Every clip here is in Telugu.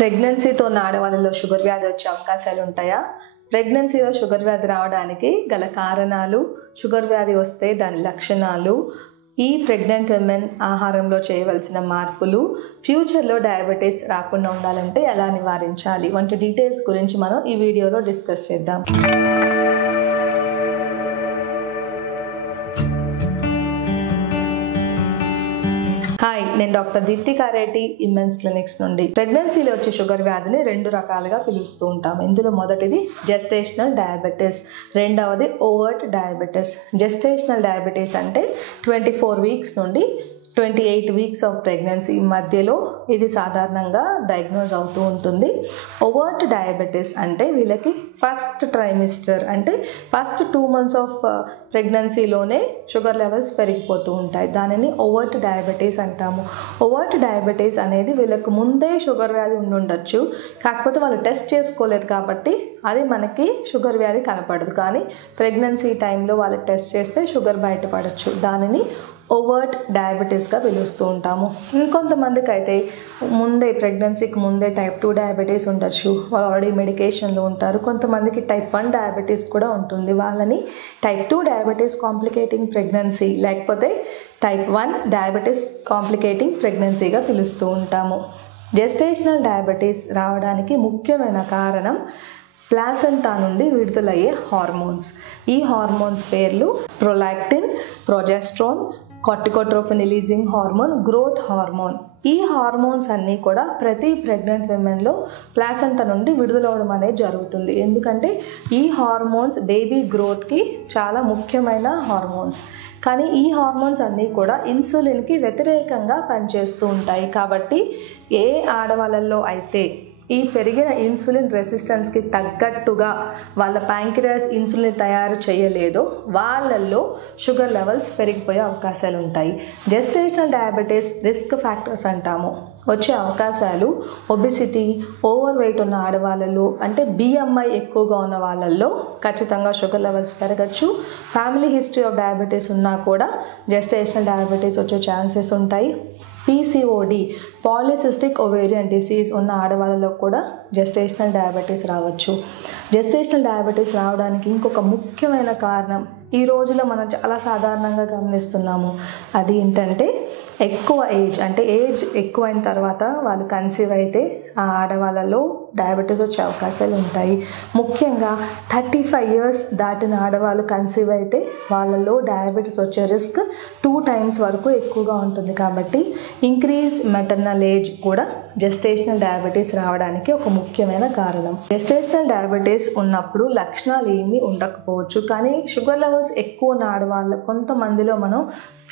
ప్రెగ్నెన్సీతో ఉన్న ఆడవాళ్ళలో షుగర్ వ్యాధి వచ్చే అవకాశాలు ఉంటాయా? ప్రెగ్నెన్సీలో షుగర్ వ్యాధి రావడానికి గల కారణాలు, షుగర్ వ్యాధి వస్తే దాని లక్షణాలు, ఈ ప్రెగ్నెంట్ విమెన్ ఆహారంలో చేయవలసిన మార్పులు, ఫ్యూచర్లో డయాబెటీస్ రాకుండా ఉండాలంటే ఎలా నివారించాలి వంటి డీటెయిల్స్ గురించి మనం ఈ వీడియోలో డిస్కస్ చేద్దాం. హాయ్, నేను డాక్టర్ దీప్తి కారేటి ఇమ్మెన్స్ క్లినిక్స్ నుండి. ప్రెగ్నెన్సీలో వచ్చే షుగర్ వ్యాధిని రెండు రకాలుగా పిలుస్తూ ఉంటాం. ఇందులో మొదటిది జెస్టేషనల్ డయాబెటీస్, రెండవది ఓవర్ట్ డయాబెటీస్. జెస్టేషనల్ డయాబెటీస్ అంటే 24 వీక్స్ నుండి 28 వీక్స్ ఆఫ్ ప్రెగ్నెన్సీ మధ్యలో ఇది సాధారణంగా డయాగ్నోజ్ అవుతూ ఉంటుంది. ఓవర్ట్ డయాబెటీస్ అంటే వీళ్ళకి ఫస్ట్ ట్రైమిస్టర్ అంటే ఫస్ట్ 2 months ఆఫ్ ప్రెగ్నెన్సీలోనే షుగర్ లెవెల్స్ పెరిగిపోతూ ఉంటాయి. దానిని ఓవర్ట్ డయాబెటీస్ అంటాము. ఓవర్ట్ డయాబెటీస్ అనేది వీళ్ళకు ముందే షుగర్ వ్యాధి ఉండుండొచ్చు, కాకపోతే వాళ్ళు టెస్ట్ చేసుకోలేదు కాబట్టి అది మనకి షుగర్ వ్యాధి కనపడదు. కానీ ప్రెగ్నెన్సీ టైంలో వాళ్ళకి టెస్ట్ చేస్తే షుగర్ బయటపడవచ్చు. దానిని ఓవర్ట్ డయాబెటీస్గా పిలుస్తూ ఉంటాము. ఇంకొంతమందికి అయితే ముందే ప్రెగ్నెన్సీకి ముందే టైప్ 2 డయాబెటీస్ ఉండొచ్చు, వాళ్ళు ఆల్రెడీ మెడికేషన్లో ఉంటారు. కొంతమందికి టైప్ 1 డయాబెటీస్ కూడా ఉంటుంది. వాళ్ళని టైప్ 2 డయాబెటీస్ కాంప్లికేటింగ్ ప్రెగ్నెన్సీ లేకపోతే టైప్ 1 డయాబెటీస్ కాంప్లికేటింగ్ ప్రెగ్నెన్సీగా పిలుస్తూ ఉంటాము. జెస్టేషనల్ డయాబెటీస్ రావడానికి ముఖ్యమైన కారణం ప్లాసెంటా నుండి విడుదలయ్యే హార్మోన్స్. ఈ హార్మోన్స్ పేర్లు prolactin, progesterone, corticotropin releasing hormone, growth hormone. ఈ హార్మోన్స్ అన్నీ కూడా ప్రతి ప్రెగ్నెంట్ విమెన్లో ప్లాసెంటా నుండి విడుదలవడం అనేది జరుగుతుంది. ఎందుకంటే ఈ హార్మోన్స్ బేబీ గ్రోత్కి చాలా ముఖ్యమైన హార్మోన్స్. కానీ ఈ హార్మోన్స్ అన్నీ కూడా ఇన్సులిన్కి వ్యతిరేకంగా పనిచేస్తూ ఉంటాయి. కాబట్టి ఏ ఆడవాళ్ళల్లో అయితే ఈ పెరిగిన ఇన్సులిన్ రెసిస్టెన్స్కి తగ్గట్టుగా వాళ్ళ ప్యాంక్రియాస్ ఇన్సులిన్ తయారు చేయలేదో వాళ్ళల్లో షుగర్ లెవెల్స్ పెరిగిపోయే అవకాశాలు ఉంటాయి. జెస్టేషనల్ డయాబెటీస్ రిస్క్ ఫ్యాక్టర్స్ అంటాము. వచ్చే అవకాశాలు ఒబిసిటీ, ఓవర్ వెయిట్ ఉన్న ఆడవాళ్ళలో అంటే BMI ఎక్కువగా ఉన్న వాళ్ళల్లో ఖచ్చితంగా షుగర్ లెవెల్స్ పెరగచ్చు. ఫ్యామిలీ హిస్టరీ ఆఫ్ డయాబెటీస్ ఉన్నా కూడా జెస్టేషనల్ డయాబెటీస్ వచ్చే ఛాన్సెస్ ఉంటాయి. PCOD, పాలిసిస్టిక్ ఓవేరియన్ డిసీజ్ ఉన్న ఆడవాళ్ళలో కూడా జెస్టేషనల్ డయాబెటీస్ రావచ్చు. జెస్టేషనల్ డయాబెటీస్ రావడానికి ఇంకొక ముఖ్యమైన కారణం ఈ రోజులో మనం చాలా సాధారణంగా గమనిస్తున్నాము. అది ఏంటంటే ఎక్కువ ఏజ్, అంటే ఏజ్ ఎక్కువైన తర్వాత వాళ్ళు కన్సీవ్ అయితే ఆ ఆడవాళ్ళలో డయాబెటీస్ వచ్చే అవకాశాలు ఉంటాయి. ముఖ్యంగా 35 years దాటిన ఆడవాళ్ళు కన్సీవ్ అయితే వాళ్ళలో డయాబెటీస్ వచ్చే రిస్క్ 2 times వరకు ఎక్కువగా ఉంటుంది. కాబట్టి ఇంక్రీజ్డ్ మెటర్నల్ ఏజ్ కూడా జెస్టేషనల్ డయాబెటీస్ రావడానికి ఒక ముఖ్యమైన కారణం. జెస్టేషనల్ డయాబెటీస్ ఉన్నప్పుడు లక్షణాలు ఏమీ ఉండకపోవచ్చు, కానీ షుగర్ లెవెల్స్ ఎక్కువ ఉన్న ఆడవాళ్ళ కొంతమందిలో మనం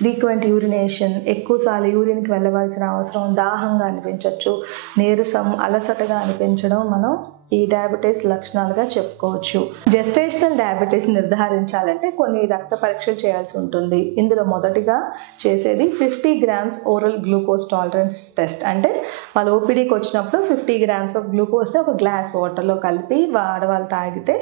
ఫ్రీక్వెంట్ యూరినేషన్, ఎక్కువసార్లు యూరిన్కి వెళ్ళవలసిన అవసరం, దాహంగా అనిపించవచ్చు, నీరసం, అలసటగా అనిపించడం మనం ఈ డయాబెటీస్ లక్షణాలుగా చెప్పుకోవచ్చు. జెస్టేషనల్ డయాబెటీస్ నిర్ధారించాలంటే కొన్ని రక్త పరీక్షలు చేయాల్సి ఉంటుంది. ఇందులో మొదటిగా చేసేది 50 grams oral glucose tolerance test. అంటే వాళ్ళు ఓపీడీకి వచ్చినప్పుడు 50 grams ఆఫ్ గ్లూకోజ్ని ఒక గ్లాస్ వాటర్లో కలిపి ఆడవాళ్ళు తాగితే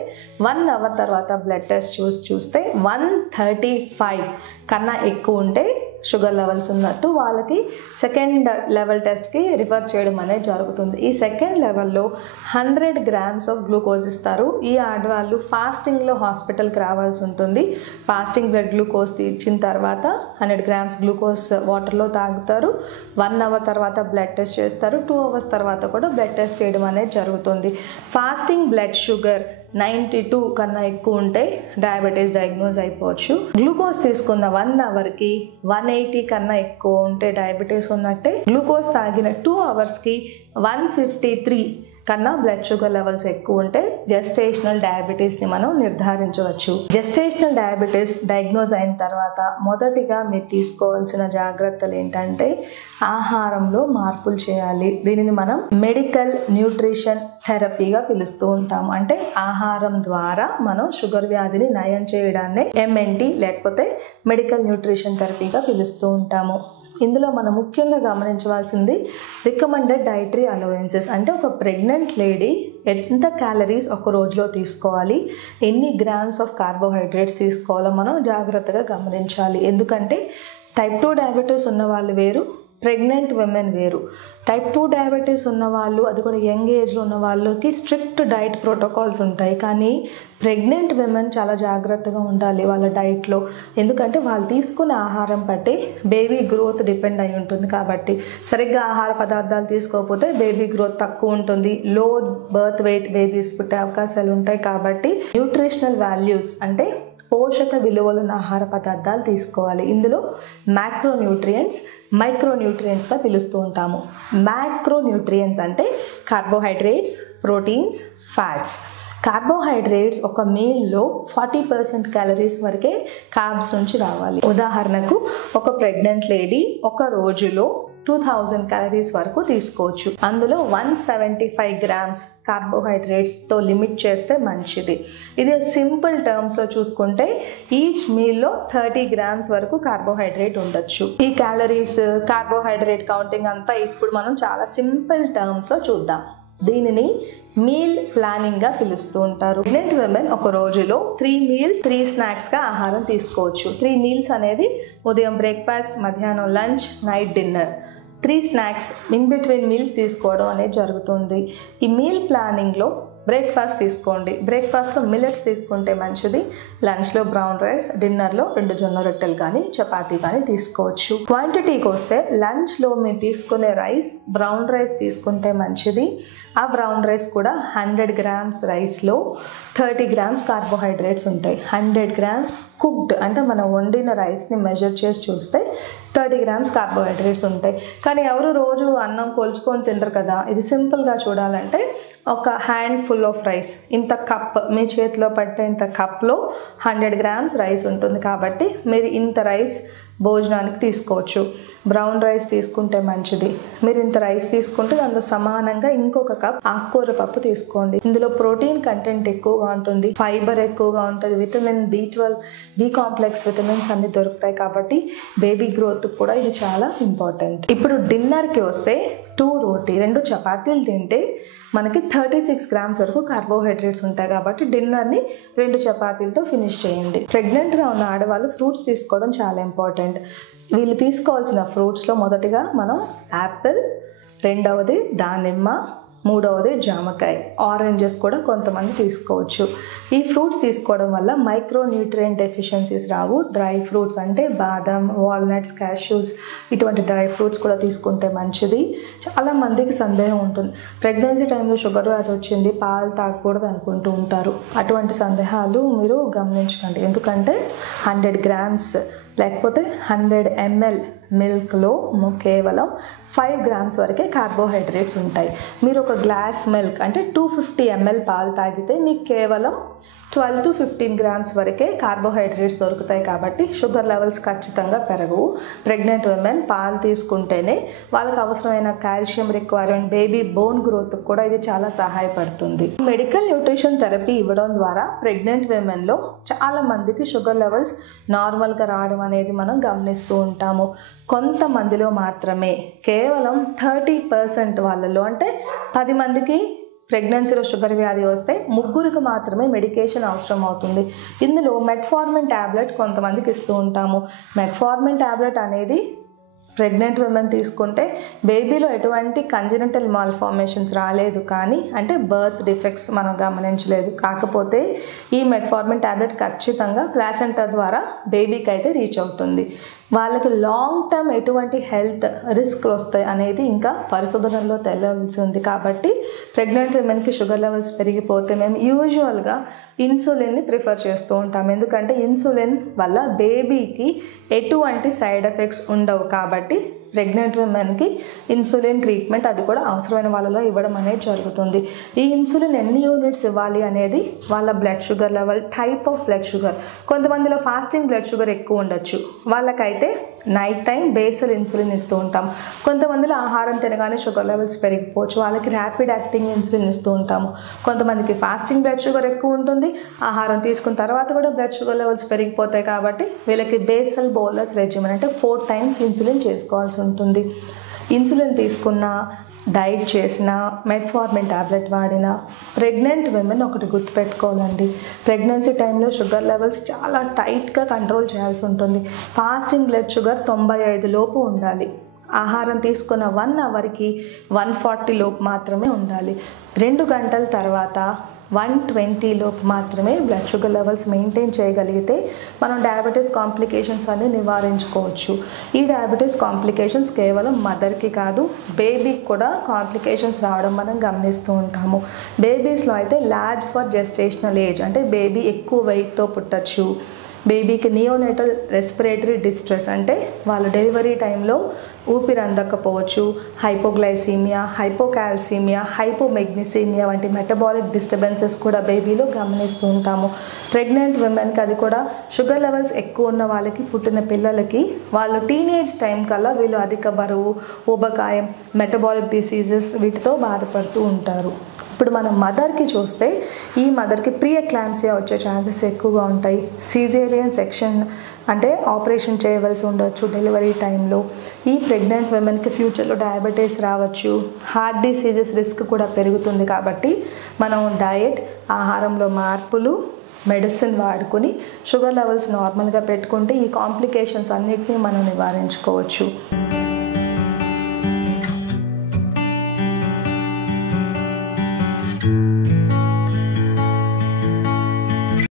1 hour తర్వాత బ్లడ్ టెస్ట్ చూస్తే 135 కన్నా ఎక్కువ ఉంటే షుగర్ లెవెల్స్ ఉన్నట్టు వాళ్ళకి సెకండ్ లెవెల్ టెస్ట్కి రిఫర్ చేయడం అనేది జరుగుతుంది. ఈ సెకండ్ లెవెల్లో 100 grams ఆఫ్ గ్లూకోజ్ ఇస్తారు. ఈ ఆడవాళ్ళు ఫాస్టింగ్లో హాస్పిటల్కి రావాల్సి ఉంటుంది. ఫాస్టింగ్ బ్లడ్ గ్లూకోజ్ ఇచ్చిన తర్వాత 100 grams గ్లూకోజ్ వాటర్లో తాగుతారు. 1 hour తర్వాత బ్లడ్ టెస్ట్ చేస్తారు. 2 hours తర్వాత కూడా బ్లడ్ టెస్ట్ చేయడం అనేది జరుగుతుంది. ఫాస్టింగ్ బ్లడ్ షుగర్ 92 కన్నా ఎక్కువ ఉంటే డయాబెటీస్ డయాగ్నోజ్ అయిపోవచ్చు. గ్లూకోజ్ తీసుకున్న 1 hourకి 180 కన్నా ఎక్కువ ఉంటే డయాబెటీస్ ఉన్నట్టే. గ్లూకోజ్ తాగిన 2 hoursకి 153 కన్నా బ్లడ్ షుగర్ లెవెల్స్ ఎక్కువ ఉంటే జెస్టేషనల్ డయాబెటీస్ని మనం నిర్ధారించవచ్చు. జెస్టేషనల్ డయాబెటీస్ డయాగ్నోజ్ అయిన తర్వాత మొదటిగా మీరు తీసుకోవాల్సిన జాగ్రత్తలు ఏంటంటే ఆహారంలో మార్పులు చేయాలి. దీనిని మనం మెడికల్ న్యూట్రిషన్ థెరపీగా పిలుస్తూ ఉంటాము. అంటే ఆహారం ద్వారా మనం షుగర్ వ్యాధిని నయం చేయడాన్ని MNT లేకపోతే మెడికల్ న్యూట్రిషన్ థెరపీగా పిలుస్తూ ఉంటాము. ఇందులో మనం ముఖ్యంగా గమనించవలసింది రికమెండెడ్ డైటరీ అలవెన్సెస్. అంటే ఒక ప్రెగ్నెంట్ లేడీ ఎంత క్యాలరీస్ ఒక రోజులో తీసుకోవాలి, ఎన్ని గ్రామ్స్ ఆఫ్ కార్బోహైడ్రేట్స్ తీసుకోవాలో మనం జాగ్రత్తగా గమనించాలి. ఎందుకంటే టైప్ 2 డయాబెటీస్ ఉన్న వాళ్ళు వేరు, ప్రెగ్నెంట్ విమెన్ వేరు. టైప్ 2 డయాబెటీస్ ఉన్న వాళ్ళు, అది కూడా యంగ్ ఏజ్లో ఉన్న వాళ్ళకి స్ట్రిక్ట్ డైట్ ప్రోటోకాల్స్ ఉంటాయి. కానీ ప్రెగ్నెంట్ విమెన్ చాలా జాగ్రత్తగా ఉండాలి వాళ్ళ డైట్లో. ఎందుకంటే వాళ్ళు తీసుకునే ఆహారం బట్టి బేబీ గ్రోత్ డిపెండ్ అయి ఉంటుంది. కాబట్టి సరిగ్గా ఆహార పదార్థాలు తీసుకోకపోతే బేబీ గ్రోత్ తక్కువ ఉంటుంది, లో బర్త్ వెయిట్ బేబీస్ పుట్టే అవకాశాలు ఉంటాయి. కాబట్టి న్యూట్రిషనల్ వాల్యూస్ అంటే పోషక విలువలున్న ఆహార పదార్థాలు తీసుకోవాలి. ఇందులో మ్యాక్రోన్యూట్రియంట్స్, మైక్రోన్యూట్రియంట్స్గా పిలుస్తూ ఉంటాము. మ్యాక్రోన్యూట్రియంట్స్ అంటే కార్బోహైడ్రేట్స్, ప్రోటీన్స్, ఫ్యాట్స్. కార్బోహైడ్రేట్స్ ఒక మీల్లో 40% క్యాలరీస్ వరకే కార్బ్స్ నుంచి రావాలి. ఉదాహరణకు ఒక ప్రెగ్నెంట్ లేడీ ఒక రోజులో 2000 క్యాలరీస్ వరకు తీసుకోవచ్చు. అందులో 175 గ్రామ్స్ కార్బోహైడ్రేట్స్తో లిమిట్ చేస్తే మంచిది. ఇది సింపుల్ టర్మ్స్లో చూసుకుంటే ఈచ్ మీల్లో 30 గ్రామ్స్ వరకు కార్బోహైడ్రేట్ ఉండొచ్చు. ఈ క్యాలరీస్, కార్బోహైడ్రేట్ కౌంటింగ్ అంతా ఇప్పుడు మనం చాలా సింపుల్ టర్మ్స్లో చూద్దాం. దీనిని మీల్ ప్లానింగ్గా పిలుస్తూ ఉంటారు. ప్రెగ్నెంట్ విమెన్ ఒక రోజులో 3 మీల్స్, 3 స్నాక్స్గా ఆహారం తీసుకోవచ్చు. 3 మీల్స్ అనేది ఉదయం బ్రేక్ఫాస్ట్, మధ్యాహ్నం lunch, night dinner. 3 snacks in between meals తీసుకోవడం అనేది జరుగుతుంది. ఈ మీల్ ప్లానింగ్లో బ్రేక్ఫాస్ట్ తీసుకోండి. బ్రేక్ఫాస్ట్లో మిల్లెట్స్ తీసుకుంటే మంచిది. లంచ్లో బ్రౌన్ రైస్, డిన్నర్లో 2 జొన్న రొట్టెలు కానీ చపాతీ కానీ తీసుకోవచ్చు. క్వాంటిటీకి వస్తే లంచ్లో మీరు తీసుకునే రైస్ బ్రౌన్ రైస్ తీసుకుంటే మంచిది. ఆ బ్రౌన్ రైస్ కూడా 100 గ్రామ్స్ రైస్లో 30 గ్రామ్స్ కార్బోహైడ్రేట్స్ ఉంటాయి. 100 గ్రామ్స్ కుక్డ్ అంటే మనం వండిన రైస్ని మెజర్ చేసి చూస్తే 30 గ్రామ్స్ కార్బోహైడ్రేట్స్ ఉంటాయి. కానీ ఎవరు రోజు అన్నం కొలుచుకొని తినరు కదా. ఇది సింపుల్గా చూడాలంటే ఒక హ్యాండ్ ఫుల్ ఆఫ్ రైస్, ఇంత కప్ మీ చేతిలో పట్టే ఇంత కప్లో 100 గ్రామ్స్ రైస్ ఉంటుంది. కాబట్టి మీరు ఇంత రైస్ భోజనానికి తీసుకోవచ్చు. బ్రౌన్ రైస్ తీసుకుంటే మంచిది. మీరు ఇంత రైస్ తీసుకుంటే దాంతో సమానంగా ఇంకొక కప్ ఆకుకూర పప్పు తీసుకోండి. ఇందులో ప్రోటీన్ కంటెంట్ ఎక్కువగా ఉంటుంది, ఫైబర్ ఎక్కువగా ఉంటుంది, vitamin B12, B complex vitamins అన్ని దొరుకుతాయి. కాబట్టి బేబీ గ్రోత్ కూడా ఇది చాలా ఇంపార్టెంట్. ఇప్పుడు డిన్నర్కి వస్తే 2 రోటీ, 2 చపాతీలు తింటే మనకి 36 గ్రామ్స్ వరకు కార్బోహైడ్రేట్స్ ఉంటాయి. కాబట్టి డిన్నర్ని 2 చపాతీలతో ఫినిష్ చేయండి. ప్రెగ్నెంట్గా ఉన్న ఆడవాళ్ళు ఫ్రూట్స్ తీసుకోవడం చాలా ఇంపార్టెంట్. వీళ్ళు తీసుకోవాల్సిన ఫ్రూట్స్లో మొదటిగా మనం యాపిల్, రెండవది దానిమ్మ, మూడవది జామకాయ, ఆరెంజెస్ కూడా కొంతమంది తీసుకోవచ్చు. ఈ ఫ్రూట్స్ తీసుకోవడం వల్ల మైక్రో న్యూట్రియంట్ డెఫిషియన్సీస్ రావు. డ్రై ఫ్రూట్స్ అంటే బాదం, వాల్నట్స్, క్యాష్యూస్ ఇటువంటి డ్రై ఫ్రూట్స్ కూడా తీసుకుంటే మంచిది. చాలా మందికి సందేహం ఉంటుంది, ప్రెగ్నెన్సీ టైంలో షుగర్ వ్యాధి వచ్చింది, పాలు తాగకూడదు అనుకుంటూ ఉంటారు. అటువంటి సందేహాలు మీరు గమనించకండి. ఎందుకంటే 100 గ్రామ్స్ లేకపోతే 100 ml మిల్క్లో కేవలం 5 గ్రామ్స్ వరకే కార్బోహైడ్రేట్స్ ఉంటాయి. మీరు ఒక గ్లాస్ మిల్క్ అంటే 250 ml పాలు తాగితే మీకు కేవలం 12 to 15 గ్రామ్స్ వరకే కార్బోహైడ్రేట్స్ దొరుకుతాయి. కాబట్టి షుగర్ లెవెల్స్ ఖచ్చితంగా పెరగవు. ప్రెగ్నెంట్ విమెన్ పాలు తీసుకుంటేనే వాళ్ళకి అవసరమైన calcium requirement, baby bone growth కూడా ఇది చాలా సహాయపడుతుంది. మెడికల్ న్యూట్రిషన్ థెరపీ ఇవ్వడం ద్వారా ప్రెగ్నెంట్ విమెన్లో చాలా మందికి షుగర్ లెవెల్స్ నార్మల్గా రావడం అనేది మనం గమనిస్తూ ఉంటాము. కొంతమందిలో మాత్రమే, కేవలం 30% వాళ్ళలో, అంటే 10 మందికి ప్రెగ్నెన్సీలో షుగర్ వ్యాధి వస్తే 3కి మాత్రమే మెడికేషన్ అవసరం అవుతుంది. ఇందులో మెట్ఫార్మిన్ ట్యాబ్లెట్ కొంతమందికి ఇస్తూ ఉంటాము. మెట్ఫార్మిన్ ట్యాబ్లెట్ అనేది ప్రెగ్నెంట్ విమెన్ తీసుకుంటే బేబీలో ఎటువంటి కంజెనిటల్ మాల్ఫార్మేషన్స్ రాలేదు, కానీ అంటే బర్త్ డిఫెక్ట్స్ మనం గమనించలేదు. కాకపోతే ఈ మెట్ఫార్మిన్ ట్యాబ్లెట్ ఖచ్చితంగా ప్లాసెంటా ద్వారా బేబీకి అయితే రీచ్ అవుతుంది. వాళ్ళకి లాంగ్ టర్మ్ ఎటువంటి హెల్త్ రిస్క్లు వస్తాయి అనేది ఇంకా పరిశోధనలో తెలియాల్సి ఉంది. కాబట్టి ప్రెగ్నెంట్ విమెన్కి షుగర్ లెవెల్స్ పెరిగిపోతే మేము యూజువల్గా ఇన్సులిన్ని ప్రిఫర్ చేస్తూ ఉంటాం. ఎందుకంటే ఇన్సులిన్ వల్ల బేబీకి ఎటువంటి సైడ్ ఎఫెక్ట్స్ ఉండవు. కాబట్టి ప్రెగ్నెంట్ విమెన్కి ఇన్సులిన్ ట్రీట్మెంట్ అది కూడా అవసరమైన వాళ్ళలో ఇవ్వడం అనేది జరుగుతుంది. ఈ ఇన్సులిన్ ఎన్ని యూనిట్స్ ఇవ్వాలి అనేది వాళ్ళ blood sugar level, type of blood sugar, కొంతమందిలో ఫాస్టింగ్ బ్లడ్ షుగర్ ఎక్కువ ఉండొచ్చు, వాళ్ళకైతే నైట్ టైం బేసల్ ఇన్సులిన్ ఇస్తూ ఉంటాం. కొంతమందిలో ఆహారం తినగానే షుగర్ లెవెల్స్ పెరిగిపోవచ్చు, వాళ్ళకి ర్యాపిడ్ యాక్టింగ్ ఇన్సులిన్ ఇస్తూ ఉంటాము. కొంతమందికి ఫాస్టింగ్ బ్లడ్ షుగర్ ఎక్కువ ఉంటుంది, ఆహారం తీసుకున్న తర్వాత కూడా బ్లడ్ షుగర్ లెవెల్స్ పెరిగిపోతాయి. కాబట్టి వీళ్ళకి బేసల్ బోలస్ రెజిమెన్ అంటే 4 times ఇన్సులిన్ చేసుకోవాల్సి ఉంటుంది. ఇన్సులిన్ తీసుకున్న, డైట్ చేసిన, మెట్ఫార్మిన్ ట్యాబ్లెట్ వాడిన ప్రెగ్నెంట్ విమెన్ ఒకటి గుర్తుపెట్టుకోవాలండి, ప్రెగ్నెన్సీ టైంలో షుగర్ లెవెల్స్ చాలా టైట్గా కంట్రోల్ చేయాల్సి ఉంటుంది. ఫాస్టింగ్ బ్లడ్ షుగర్ 95 లోపు ఉండాలి. ఆహారం తీసుకున్న 1 అవర్కి 140 లోపు మాత్రమే ఉండాలి. 2 గంటల తర్వాత 120 లోపు మాత్రమే బ్లడ్ షుగర్ లెవెల్స్ మెయింటైన్ చేయగలిగితే మనం డయాబెటీస్ కాంప్లికేషన్స్ అన్ని నివారించుకోవచ్చు. ఈ డయాబెటీస్ కాంప్లికేషన్స్ కేవలం మదర్కి కాదు, బేబీకి కూడా కాంప్లికేషన్స్ రావడం మనం గమనిస్తూ ఉంటాము. బేబీస్లో అయితే లార్జ్ ఫర్ జెస్టేషనల్ ఏజ్, అంటే బేబీ ఎక్కువ వెయిట్తో పుట్టచ్చు. బేబీకి నియోనేటల్ రెస్పిరేటరీ డిస్ట్రెస్, అంటే వాళ్ళ డెలివరీ టైంలో ఊపిరి అందకపోవచ్చు, హైపోగ్లైసీమియా, హైపోకాల్సీమియా, హైపోమెగ్నీసీమియా వంటి మెటబాలిక్ డిస్టర్బెన్సెస్ కూడా బేబీలో గమనిస్తూ ఉంటాము. ప్రెగ్నెంట్ విమెన్కి, అది కూడా షుగర్ లెవెల్స్ ఎక్కువ ఉన్న వాళ్ళకి, పుట్టిన పిల్లలకి వాళ్ళు టీనేజ్ టైం కల్లా వీళ్ళు అధిక బరువు, ఊబకాయం, మెటబాలిక్ డిసీజెస్ వీటితో బాధపడుతూ ఉంటారు. ఇప్పుడు మనం మదర్కి చూస్తే ఈ మదర్కి ప్రీ ఎక్లాంప్సియా వచ్చే ఛాన్సెస్ ఎక్కువగా ఉంటాయి. సిజేరియన్ సెక్షన్ అంటే ఆపరేషన్ చేయవలసి ఉండవచ్చు డెలివరీ టైంలో. ఈ ప్రెగ్నెంట్ విమెన్కి ఫ్యూచర్లో డయాబెటీస్ రావచ్చు, హార్ట్ డిసీజెస్ రిస్క్ కూడా పెరుగుతుంది. కాబట్టి మనం డయట్, ఆహారంలో మార్పులు, మెడిసిన్ వాడుకొని షుగర్ లెవెల్స్ నార్మల్గా పెట్టుకుంటే ఈ కాంప్లికేషన్స్ అన్నిటినీ మనం నివారించుకోవచ్చు.